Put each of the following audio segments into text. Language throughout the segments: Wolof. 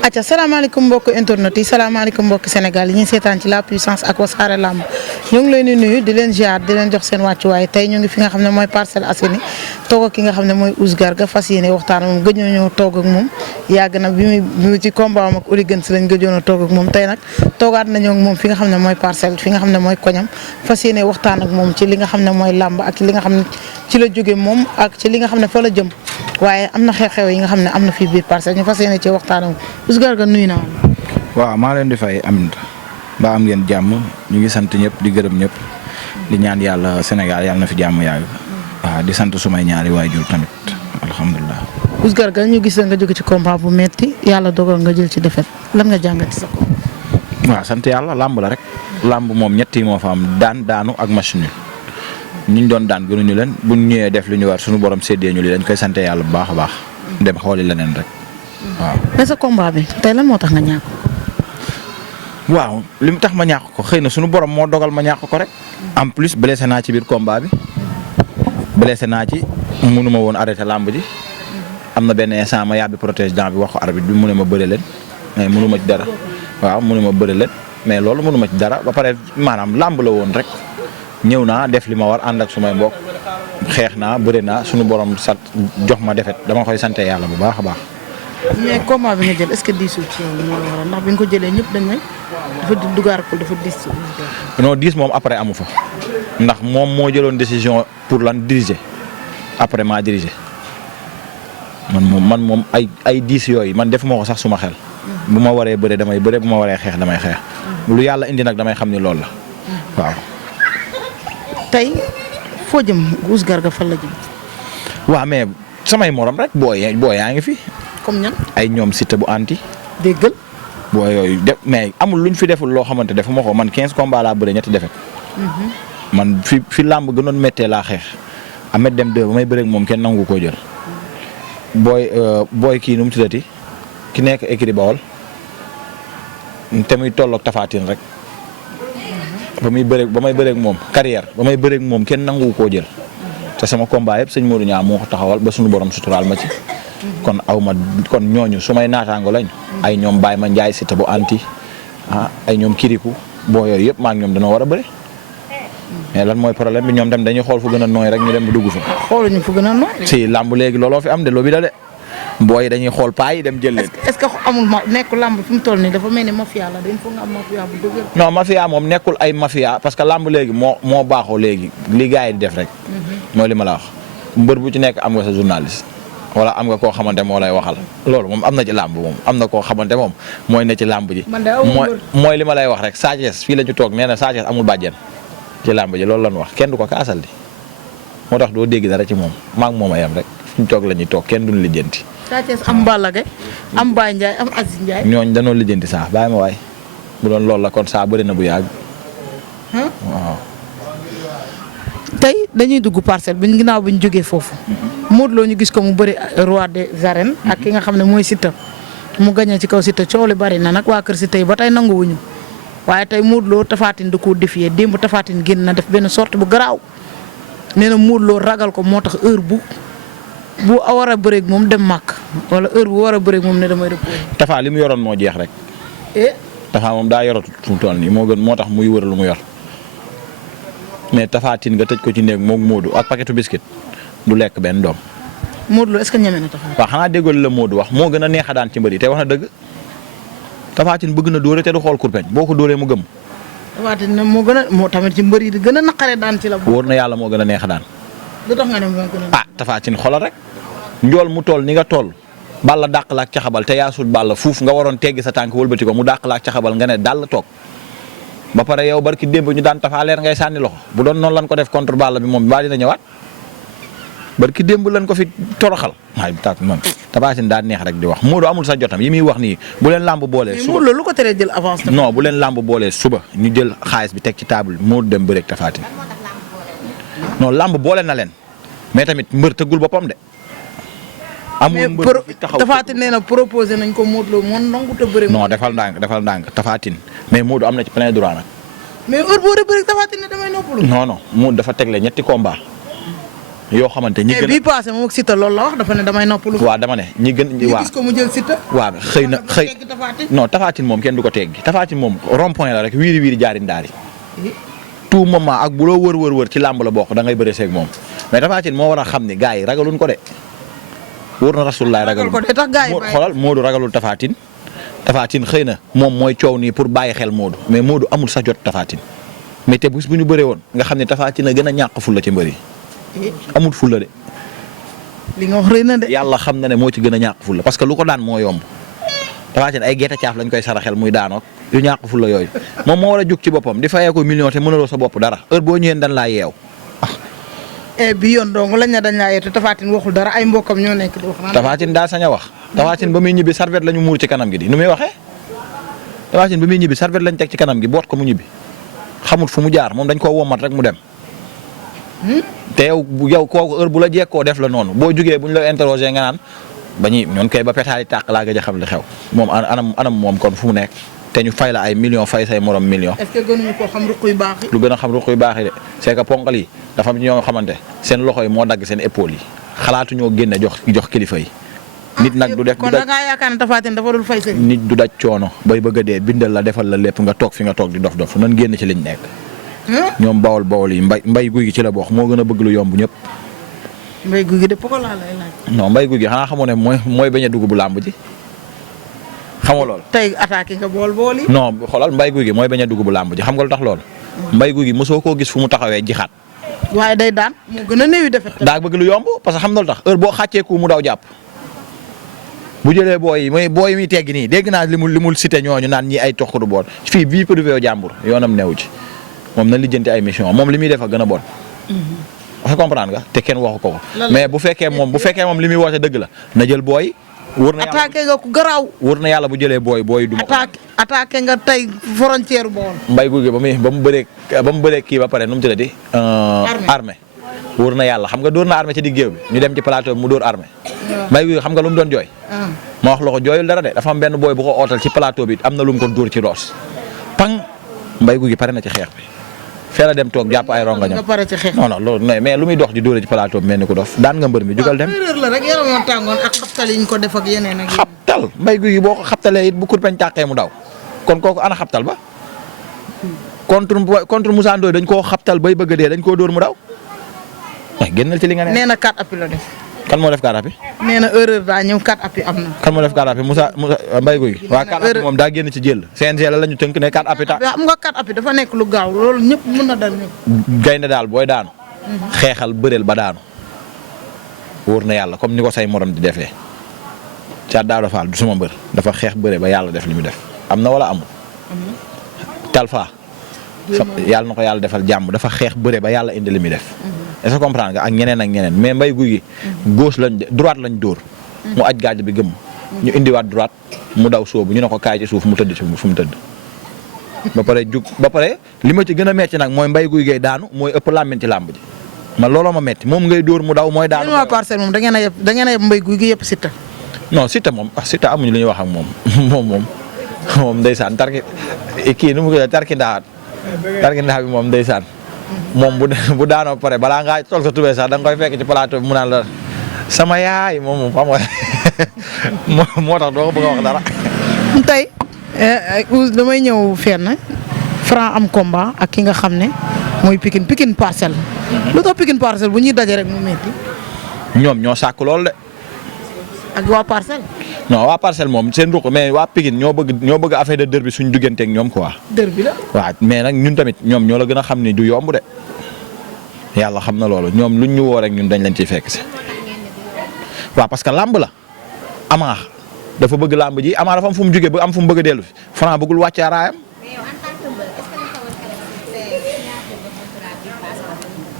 acca salaamaaleykum mbokk internet yi salaamaaleykum mbokk Sénégal yi ñuy seetaan ci la puissance ak Wassare Lamb ñu ngi leen di nuyu di leen ziar di leen jox seen wàccuwaay tey ñu ngi fi nga xam ne mooy Parcelles Assainies toog ak ki nga xam ne mooy Ouss Garga fas yéene waxtaan moom gëj ñoo toog ak moom yàgg na bi mu ci combat am ak Oly Guens lañ gëjoon a toog ak moom tey nag toogaat nañoo ak moom fi nga xam ne mooy Parcelles fi nga xam ne mooy koñam fas yéene waxtaan ak moom ci li nga xam ne mooy làmb ak ci li nga xam ne ci la jóge moom ak ci li nga xam ne fa la jëm waaye am na xew-xew yi nga xam ne am na fii biir Parcelles ñu fas yéene ci waxtaan ak Ouss Garga nuyu naa waaw maa leen di fay Aminata ba am ngeen jàmm ñu ngi sant ñëpp di gërëm ñëpp di ñaan yàlla Sénégal yàlla na fi jàmm yàgg waaw di sant sumay ñaari waajur tamit alhamdulilah. Ouss Garga ñu gis nga jóge ci combat bu metti yàlla dogal nga jël ci défaite lan nga jàngati sa ko. waaw sant yàlla làmb la rek. làmb moom ñett yi moo fa am daanu ak machine ñu doon daan gënuñu leen bu ñu ñëwee def li ñu war suñu borom séddee ñu li dañ koy sant yàlla bu baax a baax dem xooli leneen rek waaw. mais sa combat bi tey lan moo tax nga ñàkk. waaw li mu tax ma ñàkk ko xëy na suñu borom moo dogal ma ñàkk ko rek. en plus blessé naa ci biir combat bi blessé naa ci mënuma woon arrêté làmb ji am na benn instant ma yàbbi protège dent bi wax ko arbitre bi mu ne ma bëre leen mais mënuma ci dara waaw mu ne ma bëre leen mais loolu mënuma ci dara ba pare maanaam làmb la woon rek. ñëw naa def li ma war ànd ak sumay mbokk xeex naa bëri naa suñu borom sat jox ma defet dama koy sante yàlla bu baax a baax. mais combat bi nga jël est-ce que diisul ci yow moo waral ndax bi nga ko jëlee ñëpp dañ ne dafa dugaarkul dafa diis. non diis moom après amu fa ndax moom moo jëloon décision pour lan diriger après maa diriger man moom ay diis yooyu man defuma ko sax suma xel. bu ma waree bëre damay bëre bu ma waree xeex damay xeex. lu yàlla indi nag damay xam ni loolu la waaw. tey foo jëm Ouss Garga fan la jëm. waaw mais samay morom rek boo yaa ngi fi. comme ñan ay ñoom Siteu bu anti. déggal. boo yooyu def mais amul luñ fi deful loo xamante defuma ko man 15 combats laa bëre ñetti defet man fi làmb gënoon méttee laa xeex Ahmed Dem 2 ba may bëreeg moom kenn nangu koo jël. booy kii nu mu tuddati ki nekk écurie Bawol te muy tolloog Tapha Tine rek. ba may bëreeg moom carrière ba may bëreeg moom kenn nangu koo jël te sama combat yëpp sëñ Modou Niang moo ko taxawal ba suñu borom suturaal ma ci kon kon ñooñu su may naataango lañ ay ñoom Baye ma Ndiaye Siteu bu anti ay ñoom kiriku boo yooyu yëpp maa ngi ñoom dañoo war a bëri mais lan mooy problème bi ñoom tam dañuy xool fu gën a nooy rek ñu dem bu dugg fa. xooluñu fu gën a nooy. si làmb léegi looloo fi am de loo bi da de booy dañuy xool paa yi dem jël leen. est-ce que amul nekkul làmb fi mu toll nii dafa mel ni mafia la dañ foog nga am mafia bu dëgër. non mafia moom nekkul ay mafia parce que làmb léegi moo baaxoo léegi li gars yi di def rek. mooy li ma la wax mbër bu ci nekk am nga sa journaliste wala am nga koo xamante moo lay waxal loolu moom am na ci làmb moom am na koo xamante moom mooy ne ci làmb ji. mooy li ma lay wax rek Sa Thiès fii la ñu toog nee na Sa Thiès amul bàjjen ci làmb ji loolu lan wax kenn du ko kaasal di moo tax doo dégg dara ci moom maa ngi moom a yem rek fi ñu toog la ñuy toog kenn duñu lijjanti. Sa Thiès am Balla Gaye am Baye Ndiaye am Aziz Ndiaye. ñooñu dañoo lijjanti saa bàyyi ma waay bu doon loolu la kon saa bëri na bu yàgg. waaw. tey dañuy dugg Parcelles bi ginnaaw bi ñu jógee foofu. Modou Lo ñu gis ko mu bëri roi des arènes. ak ki nga xam ne mooy Siteu. mu gañee ci kaw Siteu coow li bari na nag waa kër Siteu yi ba tey nanguwuñu waaye tey Modou Lo Tapha Tine da koo défier démb Tapha Tine génn na def benn sorte bu garaaw nee na Modou Lo ragal ko moo tax heure bu war a bëreeg moom dem màkk wala heure bu war a bëreeg moom ne damay reposé. Tapha li mu yoroon moo jeex rek. Tapha moom daa yoratu fu mu toll nii moo tax muy wër lu mu yor mais Tapha Tine nga tëj ko ci néeg moom Modou ak paquetu biscuit du lekk benn doom. Modou Lo est-ce que ñeme na Tapha. waaw xanaa déggoo la Modou wax moo gën a neex a daan ci mbër yi te wax na dëgg Tapha Tine bëgg na dóore te du xool kurpeñ boo ko dóoree mu gëm. Tapha Tine moo gën a moo tamit ci mbër yi di gën a naqare daan ci la. wóor na yàlla moo gën a neex a daan. lu tax nga ne moo gën a. Tapha Tine xoolal rek njool mu toll ni nga toll Balla dàq la ak caxabal te yaasul Balla fuuf nga waroon teggi sa tànk wëlbati ko mu dàq la ak caxabal nga ne dal toog ba pare yow barki démb ñu daan Tapha leer ngay sànni loxo bu doon noonu lan ko def contre Balla bi moom baa dina ñëwaat barki démb lan ko fi toroxal waaye taat man Tapha Tine daa neex rek di wax Modou amul sa jotam yi muy wax nii bu leen làmb boolee suba Modou lu ko teree jël avance. non bu leen làmb boolee suba ñu jël xaalis bi teg ci table Modou dem bëreeg Tapha Tine non làmb boole na leen mais tamit mbër tëggul boppam de. amul mbër bi taxaw Tapha Tine nee na proposé nañ ko Modou Lo moom nangu te bëre. non defal ndànk Tapha Tine mais Modou am na ci plein droit nag. mais heure boo bëri Tapha Tine ne damay noppalu. non Modou dafa tegle ñetti combat yoo xamante ñi gën a bii passé moom ak Siteu loolu la wax dafa ne damay noppalu. waaw dama ne ñi gën ñu waaw gis ko mu jël Siteu. waaw xëy na xëy non Tapha Tine moom kenn du ko teggi Tapha Tine moom rond point la rek wiiri wiiri jaari ndaari tout moment ak bu loo wër ci làmb la bokk da ngay bëre seeg moom mais Tapha Tine moo war a xam ni gars yi ragaluñ ko de wóor na Rasulullah ragalul ko de tax gars yi bàyyi xoolal Modou ragalul Tapha Tine Tapha Tine xëy na moom mooy coow nii pour bàyyi xel Modou mais Modou amul sax jot Tapha Tine mais te bés bu ñu bëree woon nga xam ne Tapha Tine a gën a ñàkk fulla ci mbër yi amul fulla de. li nga wax rëy na de. yàlla xam na ne moo ci gën a ñàkk fulla parce que lu ko daan moo yomb Tapha Tine ay gerte caaf lañ koy saraxel muy daanook yu ñàkk fulla yooyu moom moo war a jug ci boppam di fayee ko million te mënaloo sa bopp dara heure boo ñëwee dañ laa yeew. bi yoon dong lañ ne dañ laa yeew te Tapha Tine waxul dara ay mbokkam ñoo nekk di wax. Tapha Tine daa sañ a wax Tapha Tine ba muy ñibbi serviette la ñu muur ci kanam gi di nu muy waxee Tapha Tine ba muy ñibbi serviette lañ teg ci kanam gi boot ko mu ñibbi xamut fu mu jaar moom dañ koo womat rek mu dem. te yow kooku heure bu la jekkoo def la noonu boo jugee bu ñu la interroger nga naan ba ñuy ñoon koy ba pétaali tàq laa gëj a xam li xew moom anam moom kon fu mu nekk te ñu fay la ay millions fay say morom millions. est-ce que gënuñu koo xam ruq yu baax yi. lu gën a xam ruq yu baax yi de c'est que ponkal yi dafa am ñoo xamante seen loxo yi moo dagg seen épaule yi xalaatu ñoo génne jox kilifa yi. nit nag du def kon da ngaa yaakaar ne Tapha Tine dafa dul fay sëñ. nit du daj coono bay bëgg a dee bindal la defal la lépp nga toog fi nga toog di dof nan génn ci liñ nekk. ñoom bawol yi mbay guy gi ci la bokk moo gën a bëgg lu yomb ñëpp. mbay guy gi de poko laa lay laaj. non mbay guy gi xanaa xamoo ne mooy bañ a dugg bu làmb ji xamoo lool. tey attaqué nga bool yi. non xoolal mbay guy gi mooy bañ a dugg bu làmb ji xam nga lu tax lool. mbay guy gi mosoo koo gis fu mu taxawee jixaat. waaye day daan moo gën a néewi defet. daa bëgg lu yomb parce que xam nga lu tax heure boo xàccee ku mu daw jàpp. bu jëlee booy yi muy teggi nii dégg naa li mu cité ñooñu naan ñi ay toxuru boon fii vie privée jàmbur yoonam newu ci moom na lijjanti ay mission moom li muy def a gën a bon. wax comprendre nga te kenn waxu ko mais bu fekkee moom li muy woote dëgg la na jël booy. wër na yàlla attaqué nga ku garaaw. wër na yàlla bu jëlee booy du ma ko. attaqué nga tey frontière bool. mbay guy gi ba mu bëree kii ba pare nu mu tuddati. armée wër na yàlla xam nga dóor na armée ci digg géew bi ñu dem ci plateau bi mu dóor armée. mbay guy gi xam nga lu mu doon jooy. ma wax la ko jooyul dara de dafa am benn booy bu ko ootal ci plateau bi am na lu mu ko dóor ci roos pang mbay guy gi pare na ci xeex bi. fee la dem toog jàpp ay rongañam nga pare ci xeex. non loolu mais lu muy dox di dóore ci plateau bi mel ni ko dof daan nga mbër mi jugal dem. erreur la rek yaram moo tàngoon ak xabtal yi ñu ko def ak yeneen ak. xabtal mbay guy gi boo ko xabtalee it bu kurpeñ tàqee mu daw kon kooku ana xabtal ba contre Moussa Ndoye dañ koo xabtal bay bëgg a dee dañ koo dóor mu daw génnal ci li nga ne. nee na 4 appuis la def. kan moo def 4 appuis. nee na erreur daa ñëw 4 appuis am na. kan moo def 4 appuis Moussa mbay guy gi. waa 4 appuis moom daa génn ci jël. CNG la ñu tënk ne 4 appuis ta. xam nga 4 appuis dafa nekk lu gaaw loolu ñëpp mën na dal ñëpp. gaynde daal booy daanu. xeexal bëreel ba daanu. wóor na yàlla comme ni ko say morom di defee. Thiat Daouda Fall du suma mbër dafa xeex bëre ba yàlla def li mu def am na wala amul. Talfa. yàlla na ko yàlla defal jàmm dafa xeex bëre ba yàlla indi li muy def. est-ce que comprendre nga ak ñeneen mais mbay guy gi. gauche droite lañ dóor. mu aj gaaj bi gëm. ñu indiwaat droite mu daw soobu ñu ne ko kaay ci suuf mu tëdd ci fu mu tëdd. ba pare li ma ci gën a metti nag mooy mbay guy gay daanu mooy ëpp làmmiñ ci làmb ji man looloo ma metti moom ngay dóor mu daw mooy daanu. waa parcelle moom da ngeen a yeb mbay guy gi yëpp Siteu. non Siteu moom Siteu amuñu lu ñuy wax ak moom moom ndeysaan kii nu mu ko tarki ndaxaat bi moom ndeysaan moom bu daanoo pare balaa ngaa toog sa tubee sax da nga koy fekk ci plateau bi mu naan la sama yaay moom xam nga moo tax doo ko bëgg a wax dara. tey damay ñëw fenn Franc am combat ak ki nga xam ne mooy Pikine Parcelles. lu tax Pikine Parcelles bu ñuy daje rek mu metti ñoom ñoo sàkk lool de. ak waa Parcelles. non waa Parcelles moom seen ruq mais waa Pikine ñoo bëgg affaire de derby suñ digganteeg ñoom quoi. derby la. waaw mais nag ñun tamit ñoom ñoo la gën a xam ni du yomb de yàlla xam na loolu ñoom luñ ñu woo rek ñun dañ leen ciy fekk si. waaw parce que làmb la Ama dafa bëgg làmb ji Ama dafa am fu mu jugee ba am fu mu bëgg a dellu fi Franc bëggul wàcce raayam.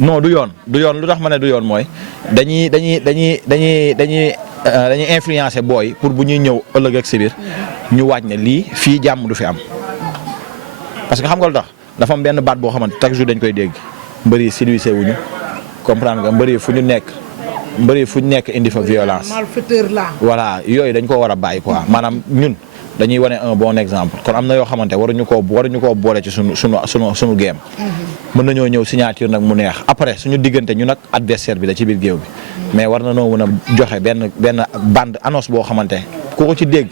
non du yoon lu tax ma ne du yoon mooy dañuy influencer booy pour bu ñuy ñëw ëllëg ak si biir ñu waaj ne lii fii jàmm du fi am parce que xam nga lu tax dafa am benn baat boo xamante chaque jour dañ koy dégg mbëri civilisé wuñu comprendre nga mbëri fu ñu nekk indi fa violence. malfaiteur la. voilà yooyu dañ ko war a bàyyi quoi maanaam ñun dañuy wane un bon exemple kon am na yoo xamante waruñu koo boole ci sunu game. mën nañoo ñëw signature nag mu neex après suñu diggante ñu nag adversaire bi la ci biir géew bi mais war na noo mën a joxe benn bande annonce boo xamante ku ko ci dégg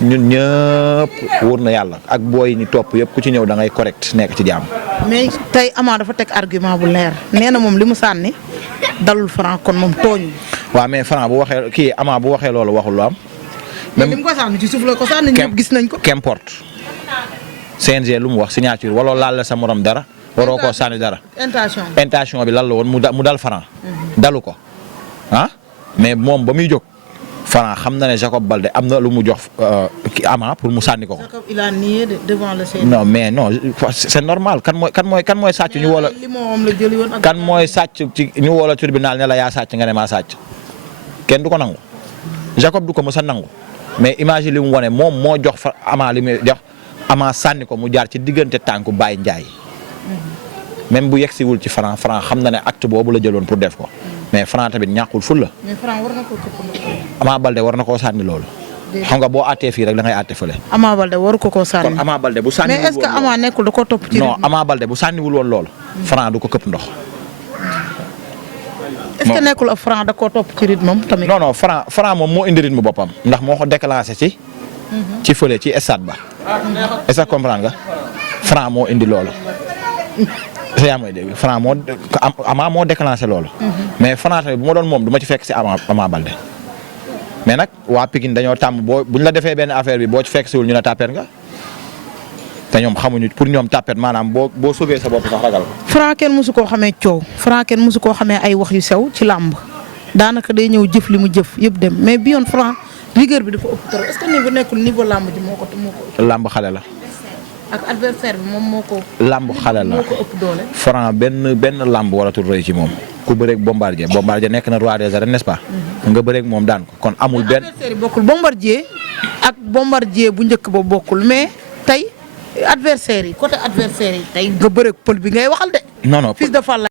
ñun ñëpp wóor na yàlla ak booy ni topp yëpp ku ci ñëw da ngay correct nekk ci jàmm. mais tey Ama dafa teg argument bu leer nee na moom li mu sànni dalul Franc kon moom tooñ. waaw mais Franc bu waxee kii Ama bu waxee loolu waxul lu am. même li mu ko sànni ci suuf la ko sànni ñëpp gis nañ ko. qu'importe CNG lu mu wax signature wala laal la sa morom dara. waroo koo sànni dara. intention bi lan la woon mu dal Franc. dalu ko mais moom ba muy jóg Franc xam na ne Jacob Baldé am na lu mu jox Ama pour mu sànni ko. Jacob il a nié devant le CNG. non mais non c'est normal kan mooy sàcc ñu woo la. kan mooy sàcc ci ñu woo la tribunal ne la yaa sàcc nga ne maa sàcc kenn du ko nangu Jacob du ko mës a nangu mais image li mu wane moom moo jox fa Ama li muy jox Ama sànni ko mu jaar ci diggante tànku Baye Ndiaye. même bu yegsiwul ci Franc xam na ne acte boobu la jëloon pour def ko mais Franc tamit ñàkkul ful la. mais Franc war na koo Ama Baldé war na koo sànni loolu. xam nga boo àttee fii rek da ngay àtte fële. Ama Baldé waru ko koo sànni. kon Ama Baldé bu sànniwul woon mais est-ce que Ama nekkul da koo topp ci. non Ama Baldé bu sànniwul woon loolu. Franc du ko këpp ndox. est-ce que nekkul Franc da koo topp ci rythme am tamit. non Franc moom moo indi rythme boppam ndax moo ko déclenché ci. ci fële ci stade ba. est-ce que comprendre nga Franc moo indi loolu. yaa may dégg Franc Ama moo déclenché loolu. mais Franc tamit bu ma doon moom du ma ci fekk si Ama Baldé mais nag waa Pikine dañoo tàmm buñ la defee benn affaire bi boo ci fekk siwul ñu ne tàppet nga te ñoom xamuñu pour ñoom tàppet maanaam boo sauvé sa bopp sax ragal ko. Franc kenn mosu koo xamee coow Franc kenn mosu koo xamee ay wax yu sew ci làmb daanaka day ñëw jëf li mu jëf yëpp dem mais bi yoon Franc rigueur bi dafa ëpp trop est-ce que niveau nekkul niveau làmb ji moo ko. làmb xale la. ak adversaire bi moom moo ko. làmb xale la moo ko ëpp doole. Franc benn làmb waratul rëy ci moom ku bëreeg Bombardier nekk na roi des arènes n'est-ce pas. nga bëreeg moom daan ko kon amul benn. adversaire yi bokkul Bombardier ak Bombardier bu njëkk ba bokkul mais tey adversaire yi côté adversaire yi tey nga bëreeg pël bi ngay waxal de. non Fils de Falla